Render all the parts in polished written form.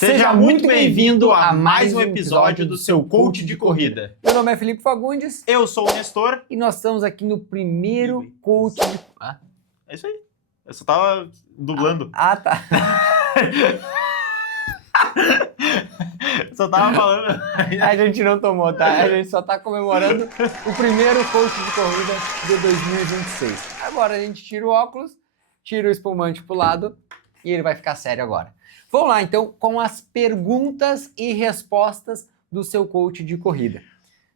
Seja muito bem-vindo a mais um episódio do seu Coach de Corrida. Meu nome é Felipe Fagundes. Eu sou o Nestor. E nós estamos aqui no primeiro Coach de... É isso aí. Eu só tava dublando. Tá. Eu só tava falando. A gente não tomou, tá? A gente só tá comemorando o primeiro Coach de Corrida de 2026. Agora a gente tira o óculos, tira o espumante pro lado e ele vai ficar sério agora. Vamos lá, então, com as perguntas e respostas do seu coach de corrida.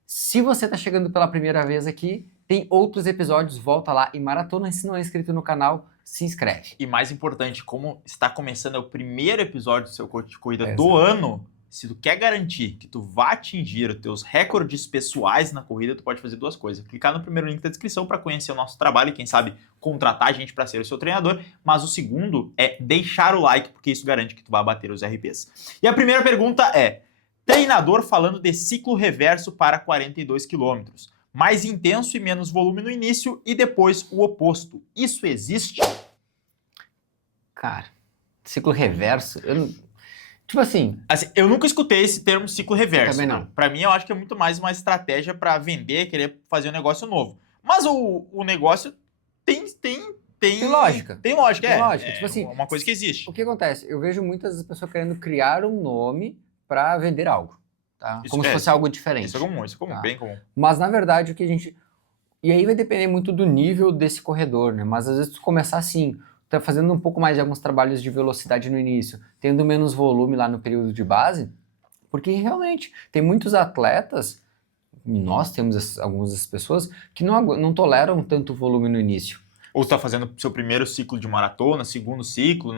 Se você está chegando pela primeira vez aqui, tem outros episódios, volta lá e maratona. Se não é inscrito no canal, se inscreve. E mais importante, como está começando, é o primeiro episódio do seu coach de corrida do ano, se tu quer garantir que tu vá atingir os teus recordes pessoais na corrida, tu pode fazer duas coisas. Clicar no primeiro link da descrição para conhecer o nosso trabalho e, quem sabe, contratar a gente para ser o seu treinador. Mas o segundo é deixar o like, porque isso garante que tu vai bater os RPs. E a primeira pergunta é: treinador falando de ciclo reverso para 42 km. Mais intenso e menos volume no início e depois o oposto. Isso existe? Cara, ciclo reverso... Tipo assim... Eu nunca escutei esse termo ciclo reverso. Também não. Pra mim, eu acho que é muito mais uma estratégia pra vender, querer fazer um negócio novo. Mas o negócio tem lógica. Tem lógica, Tem lógica. Tipo assim, uma coisa que existe. O que acontece? Eu vejo muitas pessoas querendo criar um nome pra vender algo. Tá? Como se fosse algo diferente. Isso é comum, tá? Bem comum. Mas, na verdade, o que a gente... E aí vai depender muito do nível desse corredor, né? Mas, às vezes, tu começar assim... Tá fazendo um pouco mais de alguns trabalhos de velocidade no início, tendo menos volume lá no período de base, porque realmente tem muitos atletas, e nós temos algumas pessoas, que não toleram tanto volume no início. Ou tá fazendo seu primeiro ciclo de maratona, segundo ciclo,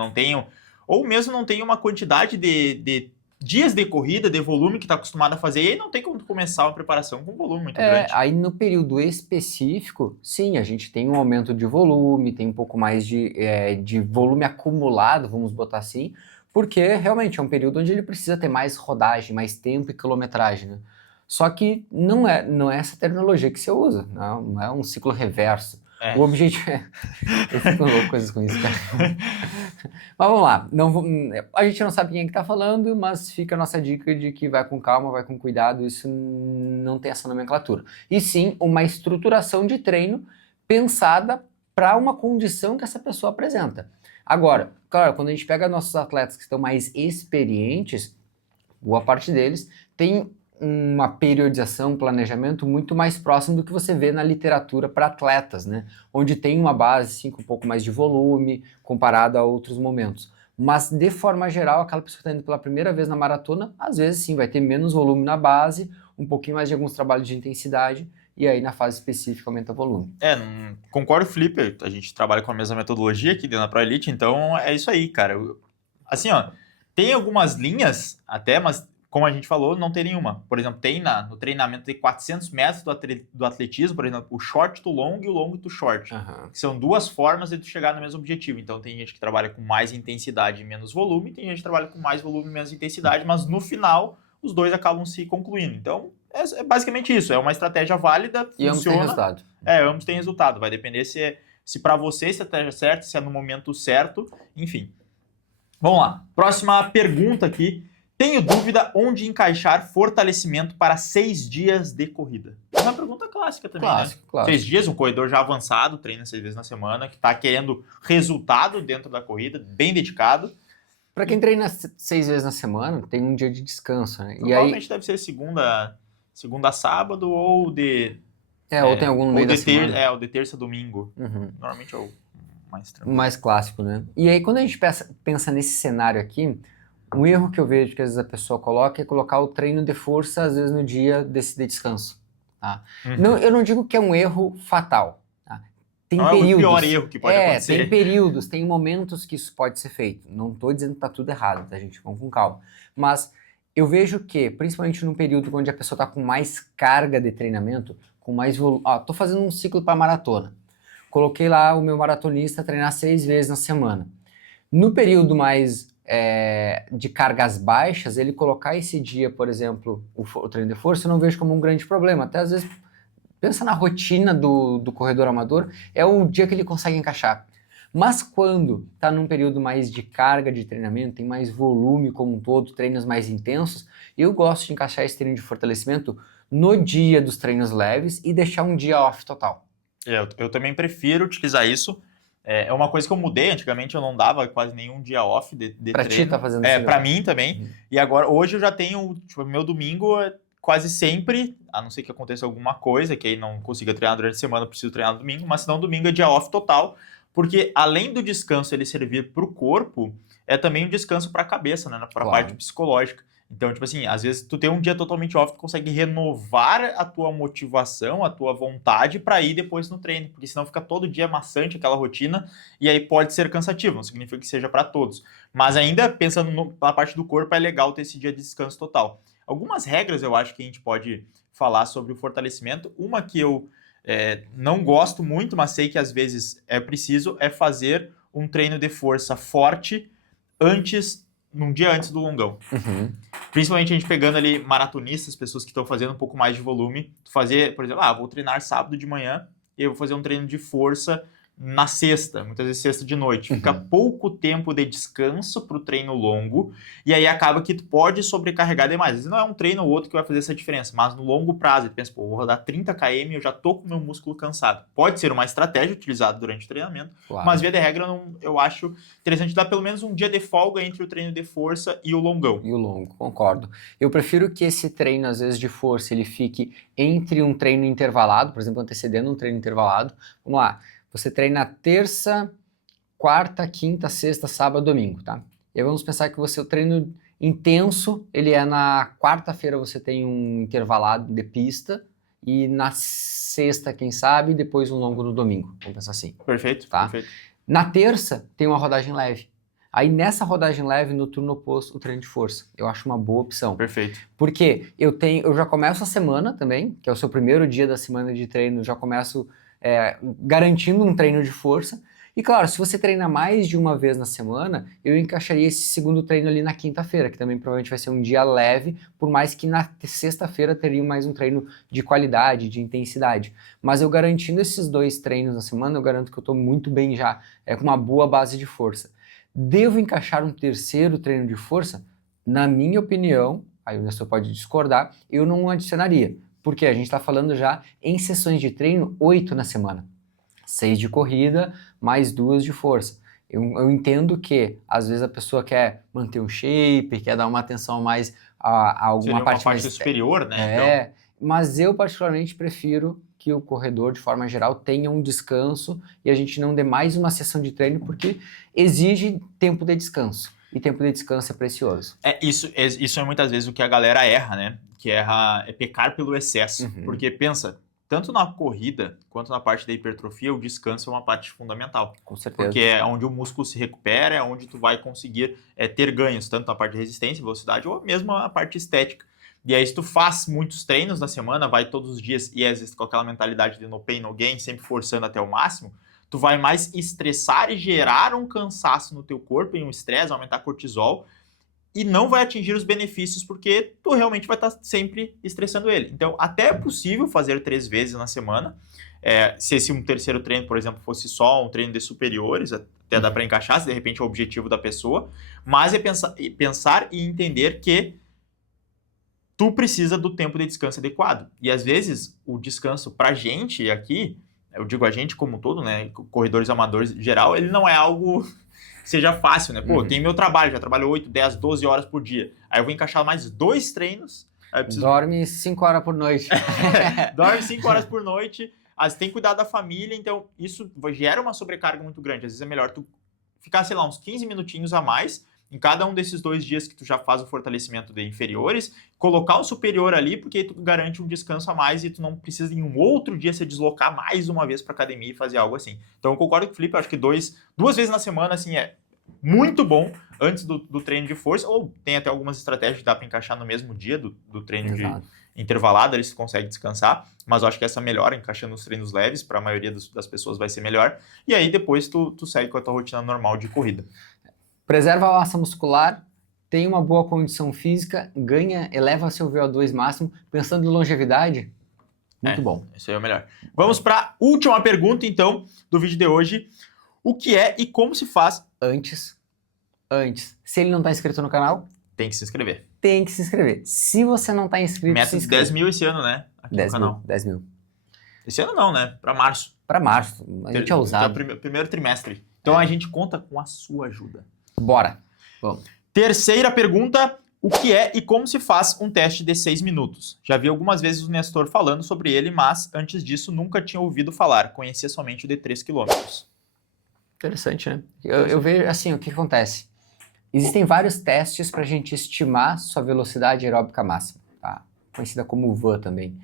ou mesmo não tem uma quantidade de dias de corrida, de volume que tá acostumado a fazer, e aí não tem como começar uma preparação com volume muito grande. Aí no período específico, sim, a gente tem um aumento de volume, tem um pouco mais de volume acumulado, vamos botar assim, porque realmente é um período onde ele precisa ter mais rodagem, mais tempo e quilometragem, né? Só que não é essa terminologia que você usa, não é um ciclo reverso. O objetivo é... Eu fico louco coisas com isso, cara. Mas vamos lá. A gente não sabe quem é que tá falando, mas fica a nossa dica de que vai com calma, vai com cuidado, isso não tem essa nomenclatura. E sim, uma estruturação de treino pensada para uma condição que essa pessoa apresenta. Agora, claro, quando a gente pega nossos atletas que estão mais experientes, boa parte deles tem uma periodização, um planejamento muito mais próximo do que você vê na literatura para atletas, né? Onde tem uma base, sim, com um pouco mais de volume, comparado a outros momentos. Mas, de forma geral, aquela pessoa que está indo pela primeira vez na maratona, às vezes, sim, vai ter menos volume na base, um pouquinho mais de alguns trabalhos de intensidade, e aí, na fase específica, aumenta o volume. Concordo, Felipe. A gente trabalha com a mesma metodologia aqui dentro da Pro Elite, então é isso aí, cara. Assim, tem algumas linhas até, mas... Como a gente falou, não tem nenhuma. Por exemplo, tem no treinamento de 400 metros do atletismo, por exemplo, o short to long e o long to short. Que são duas formas de tu chegar no mesmo objetivo. Então, tem gente que trabalha com mais intensidade e menos volume, tem gente que trabalha com mais volume e menos intensidade, mas no final, os dois acabam se concluindo. Então, é basicamente isso. É uma estratégia válida, e funciona. Ambos têm resultado. Ambos têm resultado. Vai depender se para você, se a estratégia é certa, se é no momento certo, enfim. Vamos lá. Próxima pergunta aqui. Tenho dúvida onde encaixar fortalecimento para 6 dias de corrida. É uma pergunta clássica também, Clássico. 6 dias, um corredor já avançado, treina 6 vezes na semana, que está querendo resultado dentro da corrida, bem dedicado. Para quem treina 6 vezes na semana, tem um dia de descanso, né? Provavelmente deve ser segunda a sábado ou de... ou tem algum no meio da semana. Ou de terça a domingo. Normalmente é o mais tranquilo. Mais clássico, né? E aí, quando a gente pensa nesse cenário aqui... Um erro que eu vejo que às vezes a pessoa coloca é colocar o treino de força, às vezes, no dia de descanso. Tá? Eu não digo que é um erro fatal. Tá? Tem períodos. É o pior erro que pode acontecer. Tem períodos, tem momentos que isso pode ser feito. Não estou dizendo que está tudo errado, tá, gente? Vamos com calma. Mas eu vejo que, principalmente num período onde a pessoa está com mais carga de treinamento, com mais volume... Estou fazendo um ciclo para maratona. Coloquei lá o meu maratonista treinar 6 vezes na semana. No período mais... de cargas baixas, ele colocar esse dia, por exemplo, o treino de força, eu não vejo como um grande problema. Até às vezes, pensa na rotina do corredor amador, é o dia que ele consegue encaixar. Mas quando está num período mais de carga de treinamento, tem mais volume como um todo, treinos mais intensos, eu gosto de encaixar esse treino de fortalecimento no dia dos treinos leves e deixar um dia off total. Eu também prefiro utilizar isso. É uma coisa que eu mudei. Antigamente eu não dava quase nenhum dia off de Pra treino. ti tá fazendo isso? Pra mim também. E agora, hoje eu já tenho, tipo, meu domingo quase sempre, a não ser que aconteça alguma coisa, que aí não consiga treinar durante a semana, eu preciso treinar no domingo, mas senão domingo é dia off total, porque além do descanso ele servir pro corpo, é também um descanso pra cabeça, né? Pra parte psicológica. Então, tipo assim, às vezes tu tem um dia totalmente off, tu consegue renovar a tua motivação, a tua vontade para ir depois no treino, porque senão fica todo dia maçante aquela rotina e aí pode ser cansativo, não significa que seja para todos. Mas ainda pensando na parte do corpo, é legal ter esse dia de descanso total. Algumas regras eu acho que a gente pode falar sobre o fortalecimento. Uma que eu não gosto muito, mas sei que às vezes é preciso, é fazer um treino de força forte num dia antes do longão. Principalmente a gente pegando ali maratonistas, pessoas que estão fazendo um pouco mais de volume. Fazer, por exemplo, vou treinar sábado de manhã e eu vou fazer um treino de força na sexta, muitas vezes sexta de noite. Fica pouco tempo de descanso para o treino longo e aí acaba que tu pode sobrecarregar demais. Às vezes não é um treino ou outro que vai fazer essa diferença, mas no longo prazo, tu pensa, pô, vou rodar 30 km e eu já tô com o meu músculo cansado. Pode ser uma estratégia utilizada durante o treinamento, mas via de regra eu acho interessante dar pelo menos um dia de folga entre o treino de força e o longão. E o longo, concordo. Eu prefiro que esse treino, às vezes, de força, ele fique entre um treino intervalado, por exemplo, antecedendo um treino intervalado. Vamos lá. Você treina terça, quarta, quinta, sexta, sábado, domingo, tá? E aí vamos pensar que o treino intenso, ele é na quarta-feira você tem um intervalado de pista e na sexta, quem sabe, depois um longo no domingo. Vamos pensar assim. Perfeito, tá? perfeito. Na terça tem uma rodagem leve. Aí nessa rodagem leve, no turno oposto, o treino de força. Eu acho uma boa opção. Perfeito. Porque eu já começo a semana também, que é o seu primeiro dia da semana de treino, já começo garantindo um treino de força. E claro, se você treina mais de uma vez na semana, eu encaixaria esse segundo treino ali na quinta-feira, que também provavelmente vai ser um dia leve, por mais que na sexta-feira teria mais um treino de qualidade, de intensidade. Mas eu garantindo esses 2 treinos na semana, eu garanto que eu estou muito bem já, com uma boa base de força. Devo encaixar um terceiro treino de força? Na minha opinião, aí o Nestor pode discordar, eu não adicionaria. Porque a gente está falando já em sessões de treino 8 na semana. 6 de corrida, mais 2 de força. Eu entendo que, às vezes, a pessoa quer manter um shape, quer dar uma atenção mais a alguma parte mais superior, né? Então... Mas eu, particularmente, prefiro que o corredor, de forma geral, tenha um descanso e a gente não dê mais uma sessão de treino, porque exige tempo de descanso. E tempo de descanso é precioso. Isso é muitas vezes o que a galera erra, né? Que é pecar pelo excesso. Porque pensa, tanto na corrida quanto na parte da hipertrofia, o descanso é uma parte fundamental. Com certeza. Porque é onde o músculo se recupera, é onde tu vai conseguir ter ganhos, tanto na parte de resistência, velocidade, ou mesmo a parte estética. E aí, se tu faz muitos treinos na semana, vai todos os dias, e às vezes com aquela mentalidade de no pain, no gain, sempre forçando até o máximo, tu vai mais estressar e gerar um cansaço no teu corpo, e um estresse, aumentar cortisol, e não vai atingir os benefícios porque tu realmente vai estar sempre estressando ele. Então, até é possível fazer 3 vezes na semana. Se um terceiro treino, por exemplo, fosse só um treino de superiores, até dá para encaixar, se de repente é o objetivo da pessoa. Mas é pensar e entender que tu precisa do tempo de descanso adequado. E às vezes, o descanso pra gente aqui, eu digo a gente como um todo, né, corredores amadores em geral, ele não é algo... seja fácil, né? Pô, tem meu trabalho, já trabalho 8, 10, 12 horas por dia. Aí eu vou encaixar mais 2 treinos. Aí eu preciso... Dorme 5 horas por noite. Dorme 5 horas por noite. Aí você tem que cuidar da família, então isso gera uma sobrecarga muito grande. Às vezes é melhor tu ficar, sei lá, uns 15 minutinhos a mais em cada um desses 2 dias que tu já faz o fortalecimento de inferiores, colocar o superior ali, porque aí tu garante um descanso a mais e tu não precisa em um outro dia se deslocar mais uma vez para academia e fazer algo assim. Então eu concordo com o Felipe, eu acho que 2 vezes na semana, assim, é muito bom antes do treino de força, ou tem até algumas estratégias que dá para encaixar no mesmo dia do treino de intervalado, ali você consegue descansar, mas eu acho que essa melhora, encaixando os treinos leves, para a maioria das pessoas vai ser melhor, e aí depois tu segue com a tua rotina normal de corrida. Preserva a massa muscular, tem uma boa condição física, eleva seu VO2 máximo, pensando em longevidade, muito bom. Isso aí é o melhor. Vamos para a última pergunta, então, do vídeo de hoje. O que é e como se faz? Antes, se ele não está inscrito no canal, Tem que se inscrever. tem que se inscrever. Se você não está inscrito, Meta se de inscreva. 10 mil esse ano, né? Aqui 10 no mil, canal. 10 mil. Esse ano não, né? Para março. Para março, a gente é ousado. Primeiro trimestre. Então a gente conta com a sua ajuda. Bora. Vamos. Terceira pergunta. O que é e como se faz um teste de 6 minutos? Já vi algumas vezes o Nestor falando sobre ele, mas antes disso nunca tinha ouvido falar. Conhecia somente o de 3 km. Interessante, né? Eu vejo assim, o que acontece? Existem vários testes para a gente estimar sua velocidade aeróbica máxima, tá? Conhecida como VAM também.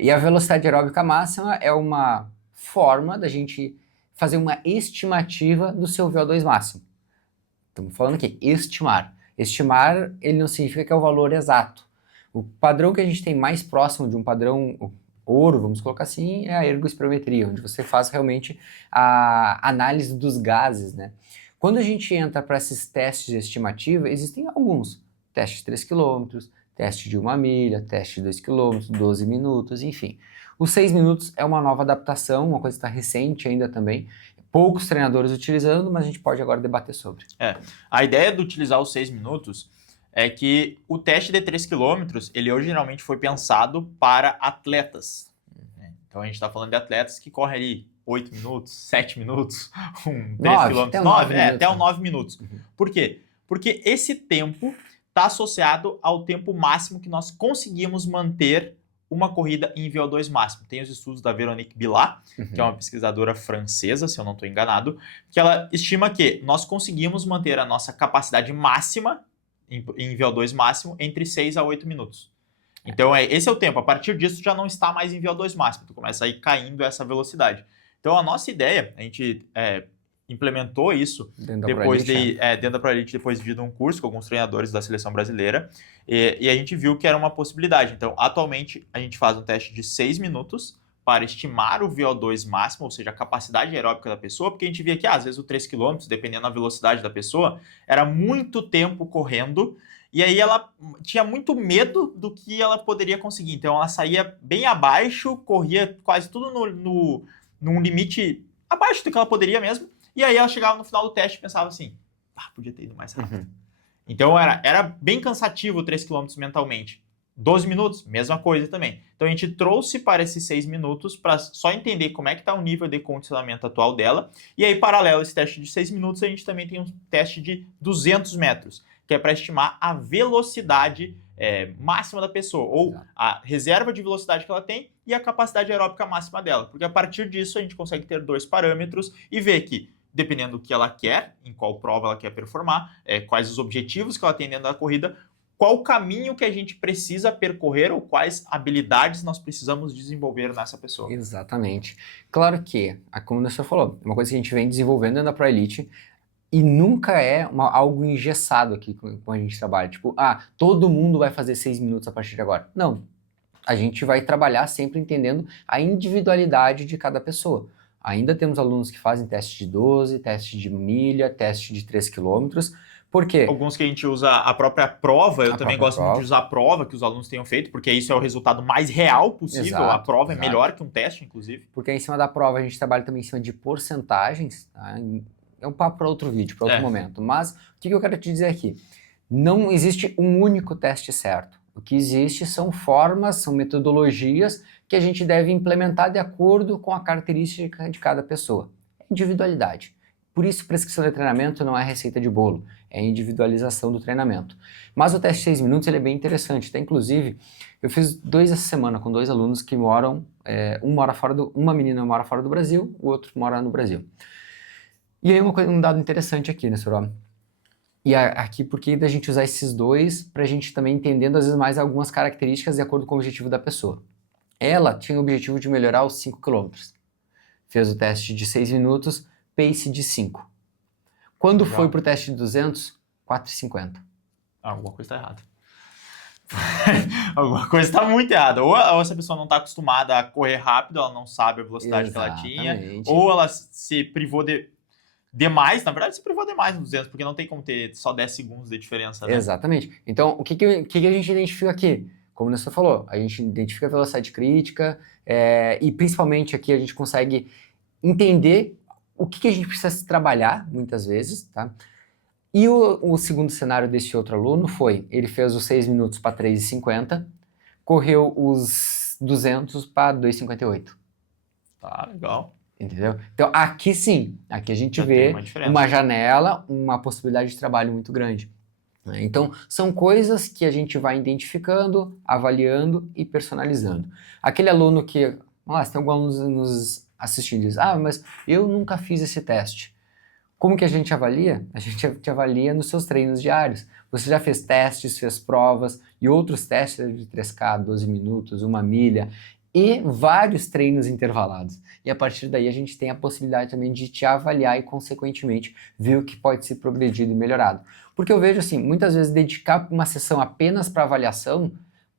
E a velocidade aeróbica máxima é uma forma da gente fazer uma estimativa do seu VO2 máximo. Estamos falando aqui, estimar. Estimar, ele não significa que é o valor exato. O padrão que a gente tem mais próximo de um padrão ouro, vamos colocar assim, é a ergospirometria, onde você faz realmente a análise dos gases, né? Quando a gente entra para esses testes de estimativa, existem alguns. Teste de 3 km, teste de 1 milha, teste de 2 km, 12 minutos, enfim. Os 6 minutos é uma nova adaptação, uma coisa que está recente ainda também. Poucos treinadores utilizando, mas a gente pode agora debater sobre. A ideia de utilizar os 6 minutos é que o teste de 3 km, ele originalmente foi pensado para atletas. Então a gente está falando de atletas que correm ali 8 minutos, 7 minutos, 3 km, 9, até os 9 minutos. Uhum. Por quê? Porque esse tempo está associado ao tempo máximo que nós conseguimos manter uma corrida em VO2 máximo. Tem os estudos da Veronique Billat, que é uma pesquisadora francesa, se eu não estou enganado, que ela estima que nós conseguimos manter a nossa capacidade máxima em VO2 máximo entre 6 a 8 minutos. Então, esse é o tempo. A partir disso, já não está mais em VO2 máximo. Tu começa a ir caindo essa velocidade. Então, a nossa ideia, a gente implementou isso dentro da ProElite, depois de um curso com alguns treinadores da seleção brasileira, e a gente viu que era uma possibilidade. Então, atualmente, a gente faz um teste de 6 minutos para estimar o VO2 máximo, ou seja, a capacidade aeróbica da pessoa, porque a gente via que, às vezes, o 3 km, dependendo da velocidade da pessoa, era muito tempo correndo, e aí ela tinha muito medo do que ela poderia conseguir. Então, ela saía bem abaixo, corria quase tudo num limite abaixo do que ela poderia mesmo, e aí ela chegava no final do teste e pensava assim, podia ter ido mais rápido. Uhum. Então era bem cansativo 3 km mentalmente. 12 minutos, mesma coisa também. Então a gente trouxe para esses 6 minutos para só entender como é que está o nível de condicionamento atual dela. E aí, paralelo a esse teste de 6 minutos, a gente também tem um teste de 200 metros, que é para estimar a velocidade máxima da pessoa, ou a reserva de velocidade que ela tem e a capacidade aeróbica máxima dela. Porque a partir disso a gente consegue ter 2 parâmetros e ver que, dependendo do que ela quer, em qual prova ela quer performar, quais os objetivos que ela tem dentro da corrida, qual o caminho que a gente precisa percorrer ou quais habilidades nós precisamos desenvolver nessa pessoa. Exatamente. Claro que, como o Nestor falou, é uma coisa que a gente vem desenvolvendo dentro da ProElite e nunca é algo engessado aqui quando a gente trabalha. Tipo, todo mundo vai fazer 6 minutos a partir de agora. Não. A gente vai trabalhar sempre entendendo a individualidade de cada pessoa. Ainda temos alunos que fazem teste de 12, teste de milha, teste de 3 quilômetros. Por quê? Alguns que a gente usa a própria prova, eu também gosto muito de usar a prova que os alunos tenham feito, porque isso é o resultado mais real possível. Exato, a prova é melhor que um teste, inclusive. Porque em cima da prova a gente trabalha também em cima de porcentagens. Tá? É um papo para outro vídeo, para outro momento. Mas o que eu quero te dizer aqui? Não existe um único teste certo. O que existe são formas, são metodologias que a gente deve implementar de acordo com a característica de cada pessoa. Individualidade. Por isso, prescrição de treinamento não é receita de bolo, é individualização do treinamento. Mas o teste de 6 minutos ele é bem interessante. Inclusive, eu fiz 2 essa semana com 2 alunos que moram, uma menina mora fora do Brasil, o outro mora no Brasil. E aí um dado interessante aqui, né, Soró? E aqui porque da gente usar esses 2 para a gente também entendendo às vezes mais algumas características de acordo com o objetivo da pessoa. Ela tinha o objetivo de melhorar os 5 km. Fez o teste de 6 minutos, pace de 5. Quando foi pro teste de 200, 4,50. Alguma coisa está errada. Alguma coisa está muito errada. Ou essa pessoa não está acostumada a correr rápido, ela não sabe a velocidade que ela tinha, ou ela se privou demais, na verdade se privou demais no 200, porque não tem como ter só 10 segundos de diferença, né? Exatamente. Então, o que a gente identifica aqui? Como o Nestor falou, a gente identifica a velocidade crítica e principalmente aqui a gente consegue entender o que a gente precisa trabalhar, muitas vezes, tá? E o segundo cenário desse outro aluno foi, ele fez os 6 minutos para 3,50, correu os 200 para 2,58. Tá, legal. Entendeu? Então, aqui sim, aqui a gente Já vê tem uma diferença. uma janela, uma possibilidade de trabalho muito grande. Né? Então, são coisas que a gente vai identificando, avaliando e personalizando. Aquele aluno que, se tem algum aluno nos assistindo e diz, mas eu nunca fiz esse teste. Como que a gente avalia? A gente te avalia nos seus treinos diários. Você já fez testes, fez provas e outros testes de 3K, 12 minutos, 1 milha e vários treinos intervalados. E a partir daí a gente tem a possibilidade também de te avaliar e, consequentemente, ver o que pode ser progredido e melhorado. Porque eu vejo assim, muitas vezes dedicar uma sessão apenas para avaliação,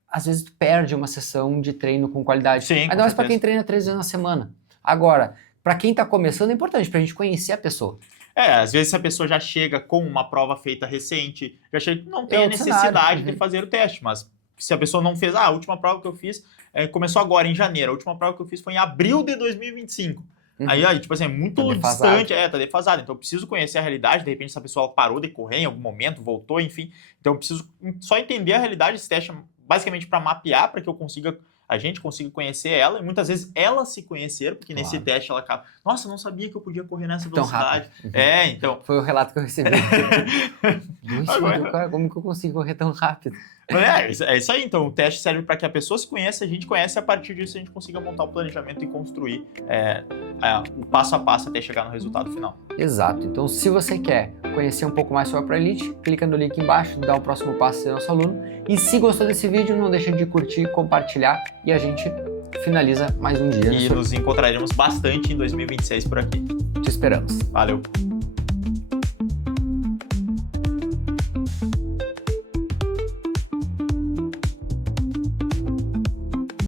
às vezes tu perde uma sessão de treino com qualidade. Sim, ainda mais para quem treina 3 vezes na semana. Agora, para quem está começando é importante, para a gente conhecer a pessoa. Às vezes a pessoa já chega com uma prova feita recente, já chega, não tem a outro necessidade cenário. de fazer o teste, mas se a pessoa não fez, a última prova que eu fiz começou agora, em janeiro, a última prova que eu fiz foi em abril de 2025. Aí, tipo assim, é muito Tá defasado. distante, tá defasado, então eu preciso conhecer a realidade, de repente essa pessoa parou de correr em algum momento, voltou, enfim, então eu preciso só entender a realidade desse teste, basicamente para mapear, para que a gente consiga conhecer ela, e muitas vezes ela se conhecer, porque nesse teste ela acaba, nossa, não sabia que eu podia correr nessa velocidade. Então... Foi o relato que eu recebi. Como que eu consigo correr tão rápido? É isso aí, então o teste serve para que a pessoa se conheça, a gente conhece, a partir disso a gente consiga montar o planejamento e construir o passo a passo até chegar no resultado final. Exato, então se você quer conhecer um pouco mais sobre a ProElite, clica no link embaixo, dá o próximo passo e ser nosso aluno, e se gostou desse vídeo, não deixa de curtir, compartilhar, e a gente finaliza mais um dia. E nos encontraremos bastante em 2026 por aqui. Te esperamos. Valeu!